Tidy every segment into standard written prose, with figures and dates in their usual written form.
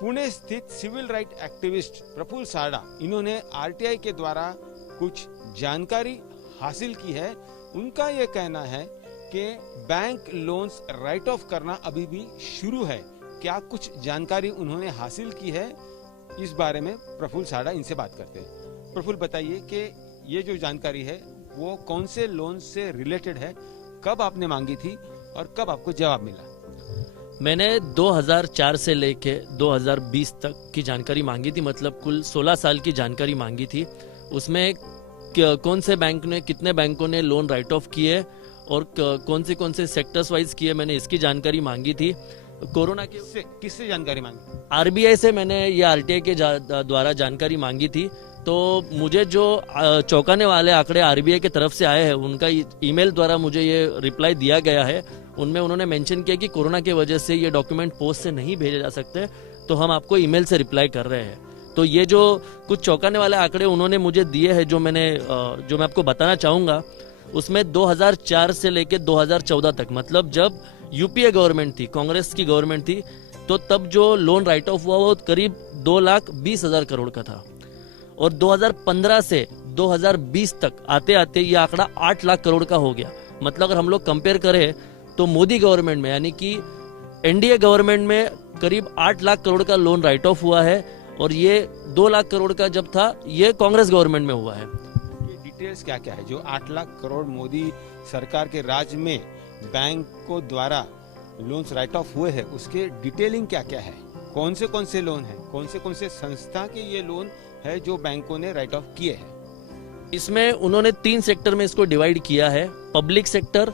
पुणे स्थित civil right activist Praful साड़ा, इन्होंने आरटीआई के द्वारा कुछ जानकारी हासिल की है। उनका ये कहना है कि बैंक लोन्स राइट ऑफ करना अभी भी शुरू है। क्या कुछ जानकारी उन्होंने हासिल की है, इस बारे में प्रफुल्ल साड़ा इनसे बात करते हैं। प्रफुल्ल, बताइए कि ये जो जानकारी है वो कौन से लोन से रिलेटेड है, कब आपने मांगी थी और कब आपको जवाब मिला? मैंने 2004 से लेके 2020 तक की जानकारी मांगी थी, मतलब कुल 16 साल की जानकारी मांगी थी। उसमें कौन से बैंक ने, कितने बैंकों ने लोन राइट ऑफ किए और कौन से सेक्टर्स वाइज किए, मैंने इसकी जानकारी मांगी थी। कोरोना के किससे जानकारी मांगी? आरबीआई से मैंने ये आरटीआई के द्वारा जानकारी मांगी थी। तो मुझे जो चौंकाने वाले आंकड़े आरबीआई की तरफ से आए हैं, उनका ईमेल द्वारा मुझे ये रिप्लाई दिया गया है। उनमें उन्होंने मेंशन किया कि कोरोना की वजह से ये डॉक्यूमेंट पोस्ट से नहीं भेजे जा सकते, तो हम आपको ईमेल से रिप्लाई कर रहे हैं। तो ये जो कुछ चौंकाने वाले आंकड़े उन्होंने मुझे दिए हैं, जो मैं आपको बताना चाहूँगा, उसमें 2004 से लेकर 2014 तक, मतलब जब यूपीए गवर्नमेंट थी, कांग्रेस की गवर्नमेंट थी, तो तब जो लोन राइट ऑफ हुआ वो करीब 2,20,000 करोड़ का था। और 2015 से 2020 तक आते आते ये आंकड़ा 8 लाख करोड़ का हो गया। मतलब अगर हम लोग कंपेयर करें तो मोदी गवर्नमेंट में, यानी कि एनडीए गवर्नमेंट में करीब 8 लाख करोड़ का लोन राइट ऑफ हुआ है, और ये 2 लाख करोड़ का जब था ये कांग्रेस गवर्नमेंट में हुआ है। ये डिटेल्स क्या क्या है जो 8 लाख करोड़ मोदी सरकार के राज में बैंकों द्वारा लोन्स राइट ऑफ हुए हैं, उसके डिटेलिंग क्या क्या है? कौन से लोन है, कौन से संस्था के ये लोन है जो बैंकों ने राइट ऑफ किए हैं? इसमें उन्होंने 3 सेक्टर में इसको डिवाइड किया है, public sector,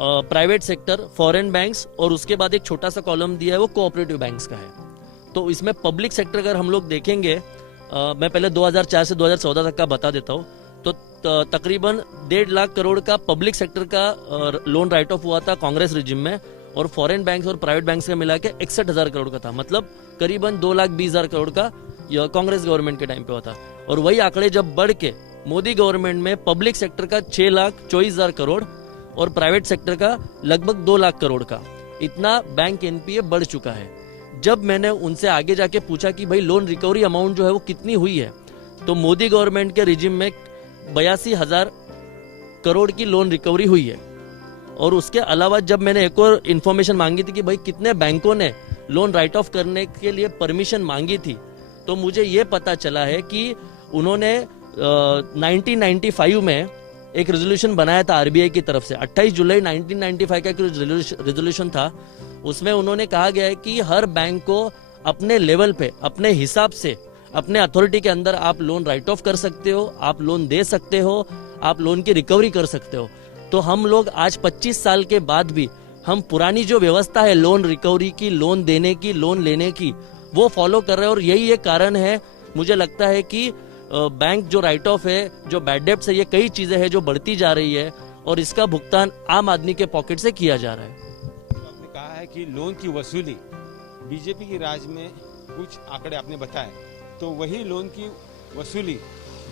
private sector, foreign banks, और उसके बाद एक छोटा सा कॉलम दिया है वो कोऑपरेटिव बैंक्स का है। तो इसमें पब्लिक सेक्टर अगर हम लोग देखेंगे, मैं पहले 2004 से 2014 तक का बता देता हूँ, तो तकरीबन 1.5 लाख करोड़ का पब्लिक सेक्टर का लोन राइट ऑफ हुआ था कांग्रेस रिजिम में, और फॉरेन बैंक्स और प्राइवेट बैंक्स का मिला के 61,000 करोड़ का था। मतलब करीबन 2,20,000 करोड़ का कांग्रेस गवर्नमेंट के टाइम पे हुआ था। और वही आंकड़े जब बढ़ के मोदी गवर्नमेंट में पब्लिक सेक्टर का 6,24,000 करोड़ और प्राइवेट सेक्टर का लगभग 2 लाख करोड़ का, इतना बैंक एनपीए बढ़ चुका है। जब मैंने उनसे आगे जाके पूछा कि भाई लोन रिकवरी अमाउंट जो है वो कितनी हुई है, तो मोदी गवर्नमेंट के रिजिम में 82,000 करोड़ की लोन रिकवरी हुई है। और उसके अलावा जब मैंने एक और इन्फॉर्मेशन मांगी थी कि भाई कितने बैंकों ने लोन राइट ऑफ करने के लिए परमिशन मांगी थी, तो मुझे ये पता चला है कि उन्होंने 1995 में एक रेजोल्यूशन बनाया था आरबीआई की तरफ से। 28 जुलाई 1995 का एक रेजोल्यूशन था। उसमें उन्होंने कहा गया है कि हर बैंक को अपने लेवल पे, अपने हिसाब से, अपने अथॉरिटी के अंदर आप लोन राइट ऑफ कर सकते हो, आप लोन दे सकते हो, आप लोन की रिकवरी कर सकते हो। तो हम लोग आज 25 साल के बाद भी हम पुरानी जो व्यवस्था है लोन रिकवरी की, लोन देने की, लोन लेने की, वो फॉलो कर रहे हैं। और यही एक कारण है, मुझे लगता है कि बैंक जो राइट ऑफ है, जो बैड डेब्ट्स है, ये कई चीजें हैं जो बढ़ती जा रही है, और इसका भुगतान आम आदमी के पॉकेट से किया जा रहा है। आपने कहा है कि लोन की वसूली बीजेपी की राज में, कुछ आंकड़े आपने बताए, तो वही लोन की वसूली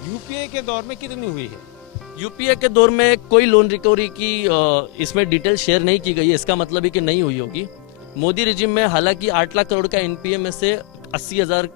यूपीए के दौर में कितनी हुई है? यूपीए के दौर में कोई लोन रिकवरी की इसमें डिटेल शेयर नहीं की गई है, इसका मतलब है कि नहीं हुई होगी। मोदी रिजिम में हालांकि 8 लाख करोड़ का एनपीए में से 80,000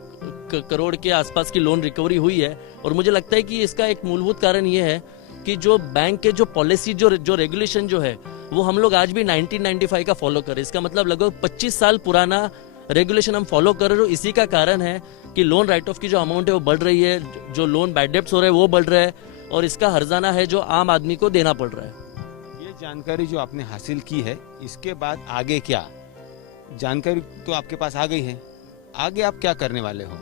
करोड़ के आसपास की लोन रिकवरी हुई है। और मुझे लगता है कि इसका एक मूलभूत कारण ये है कि जो बैंक के जो पॉलिसी, जो रेगुलेशन जो है, वो हम लोग आज भी 1995 का फॉलो कर रहे हैं। इसका मतलब लगभग 25 साल पुराना रेगुलेशन हम फॉलो कर रहे हैं। इसी का कारण है कि लोन राइट ऑफ की जो अमाउंट है वो बढ़ रही है, जो लोन बैड डेब्ट्स हो रहे हैं वो बढ़ रहे हैं, और इसका हर्जाना है जो आम आदमी को देना पड़ रहा है। ये जानकारी जो आपने हासिल की है, इसके बाद आगे क्या? जानकारी तो आपके पास आ गई है, आगे आप क्या करने वाले हो?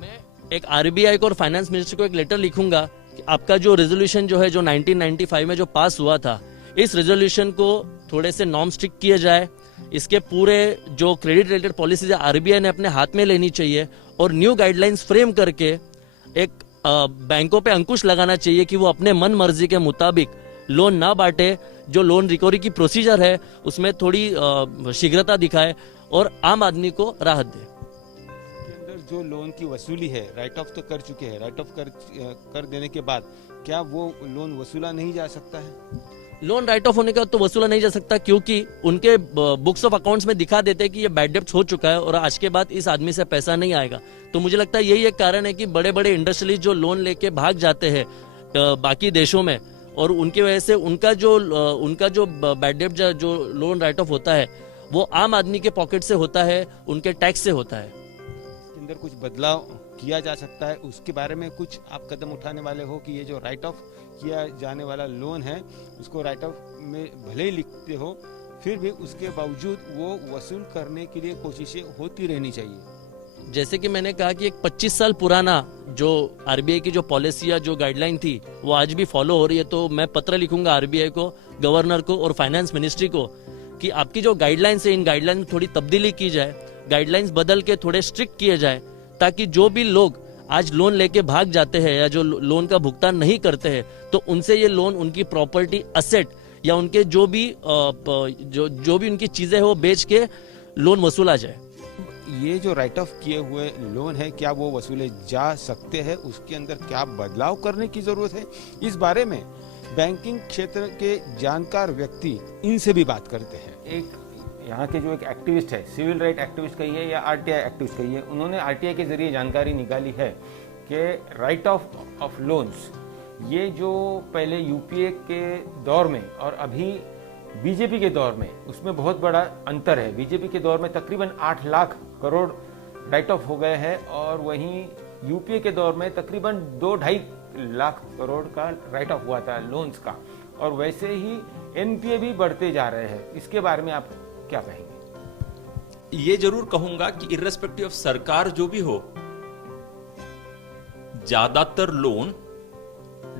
मैं एक आरबीआई को और फाइनेंस मिनिस्टर को एक लेटर लिखूंगा कि आपका जो रेजोल्यूशन जो है, जो 1995 में जो पास हुआ था, इस रेजोल्यूशन को थोड़े से नॉर्म स्ट्रिक्ट किया जाए। इसके पूरे जो क्रेडिट रिलेटेड पॉलिसीज आरबीआई ने अपने हाथ में लेनी चाहिए, और न्यू गाइडलाइंस फ्रेम करके एक बैंकों पे अंकुश लगाना चाहिए कि वो अपने मन मर्जी के मुताबिक लोन ना बांटे। जो लोन रिकवरी की प्रोसीजर है उसमें थोड़ी शीघ्रता दिखाए और आम आदमी को राहत दे। जो लोन की वसूली है, राइट ऑफ तो कर चुके हैं, राइट ऑफ कर देने के बाद क्या वो लोन वसूला नहीं जा सकता है? लोन राइट ऑफ होने का तो वसूला नहीं जा सकता, क्योंकि उनके बुक्स ऑफ अकाउंट्स में दिखा देते हैं कि ये बैड डेब्ट हो चुका है और आज के बाद इस आदमी से पैसा नहीं आएगा। तो मुझे लगता है यही एक कारण है कि बड़े बड़े इंडस्ट्रियलिस्ट जो लोन लेके भाग जाते हैं बाकी देशों में, और उनकी वजह से उनका जो बैड डेब्ट जो लोन राइट ऑफ होता है वो आम आदमी के पॉकेट से होता है, उनके टैक्स से होता है। इसके अंदर कुछ बदलाव किया जा सकता है, उसके बारे में कुछ आप कदम उठाने वाले हो कि ये जो राइट ऑफ किया जाने वाला लोन है उसको राइट ऑफ में भले ही लिखते हो फिर भी उसके बावजूद वो वसूल करने के लिए कोशिशें होती रहनी चाहिए? जैसे कि मैंने कहा कि एक 25 साल पुराना जो आरबीआई की जो पॉलिसी या जो गाइडलाइन थी वो आज भी फॉलो हो रही है। तो मैं पत्र लिखूंगा आरबीआई को, गवर्नर को और फाइनेंस मिनिस्ट्री को कि आपकी जो गाइडलाइंस है इन गाइडलाइन में थोड़ी तब्दीली की जाए, गाइडलाइंस बदल के थोड़े स्ट्रिक्ट किए जाए, ताकि जो भी लोग आज लोन लेके भाग जाते हैं या जो लोन का भुगतान नहीं करते हैं तो उनसे ये लोन उनकी प्रॉपर्टी असेट या उनके जो भी उनकी चीजें है वो बेच के लोन वसूला जाए। ये जो राइट ऑफ किए हुए लोन है क्या वो वसूले जा सकते हैं, उसके अंदर क्या बदलाव करने की जरूरत है? इस बारे में बैंकिंग क्षेत्र के जानकार व्यक्ति इनसे भी बात करते हैं। एक यहाँ के जो एक एक्टिविस्ट है, सिविल राइट एक्टिविस्ट कहिए या आरटीआई एक्टिविस्ट कहिए, उन्होंने आरटीआई के जरिए जानकारी निकाली है कि राइट ऑफ लोन्स ये जो पहले यूपीए के दौर में और अभी बीजेपी के दौर में उसमें बहुत बड़ा अंतर है। बीजेपी के दौर में तकरीबन 8 लाख करोड़ राइट ऑफ हो गए हैं और वहीं यूपीए के दौर में तकरीबन 2-2.5 लाख करोड़ का राइट ऑफ हुआ था लोन्स का, और वैसे ही एनपीए भी बढ़ते जा रहे हैं। इसके बारे में आप क्या कहेंगे? ये जरूर कहूंगा कि इर्रेस्पेक्टिव ऑफ सरकार जो भी हो, ज्यादातर लोन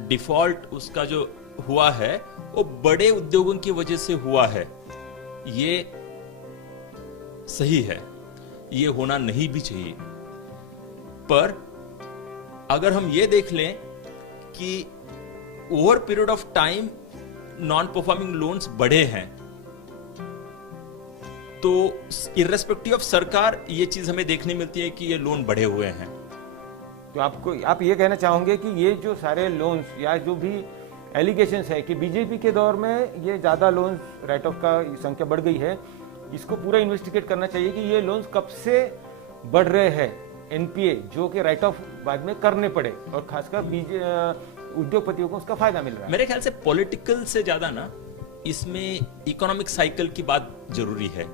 डिफॉल्ट उसका जो हुआ है वो बड़े उद्योगों की वजह से हुआ है। ये सही है, ये होना नहीं भी चाहिए। पर अगर हम ये देख लें कि over period of time non performing loans बढ़े हैं, तो इर्रेस्पेक्टिव ऑफ सरकार ये चीज हमें देखने मिलती है कि ये लोन बढ़े हुए हैं। तो आप ये कहना चाहोगे कि ये जो सारे लोन्स या जो भी एलिगेशंस है कि बीजेपी के दौर में ये ज्यादा लोन्स राइट ऑफ का संख्या बढ़ गई है, इसको पूरा इन्वेस्टिगेट करना चाहिए कि ये लोन्स कब से बढ़ रहे हैं, एनपीए जो कि राइट ऑफ बाद में करने पड़े और खासकर उद्योगपतियों को उसका फायदा मिल रहा है। मेरे ख्याल से पॉलिटिकल से ज्यादा ना इसमें इकोनॉमिक साइकिल की बात जरूरी है।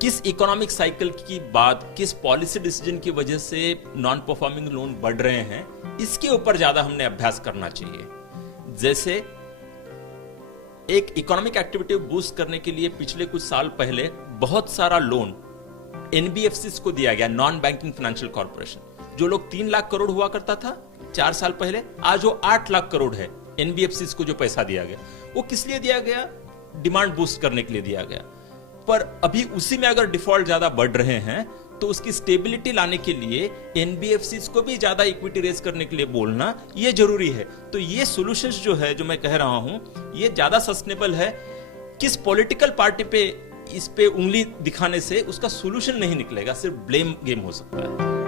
किस इकोनॉमिक साइकिल की बात, किस पॉलिसी डिसीजन की वजह से नॉन परफॉर्मिंग लोन बढ़ रहे हैं, इसके ऊपर ज्यादा हमने अभ्यास करना चाहिए। जैसे एक इकोनॉमिक एक्टिविटी बूस्ट करने के लिए पिछले कुछ साल पहले बहुत सारा लोन एनबीएफसीज को दिया गया, नॉन बैंकिंग फाइनेंशियल कॉर्पोरेशन। जो लोग 3 लाख करोड़ हुआ करता था 4 साल पहले, आज वो 8 लाख करोड़ है। एनबीएफसीज को जो पैसा दिया गया वो किस लिए दिया गया? डिमांड बूस्ट करने के लिए दिया गया। पर अभी उसी में अगर डिफॉल्ट ज्यादा बढ़ रहे हैं तो उसकी स्टेबिलिटी लाने के लिए एनबीएफसीज को भी ज्यादा इक्विटी रेज करने के लिए बोलना ये जरूरी है। तो ये सॉल्यूशंस जो है, जो मैं कह रहा हूं, ये ज्यादा सस्टेनेबल है। किस पॉलिटिकल पार्टी पे इस पे उंगली दिखाने से उसका सॉल्यूशन नहीं निकलेगा, सिर्फ ब्लेम गेम हो सकता है।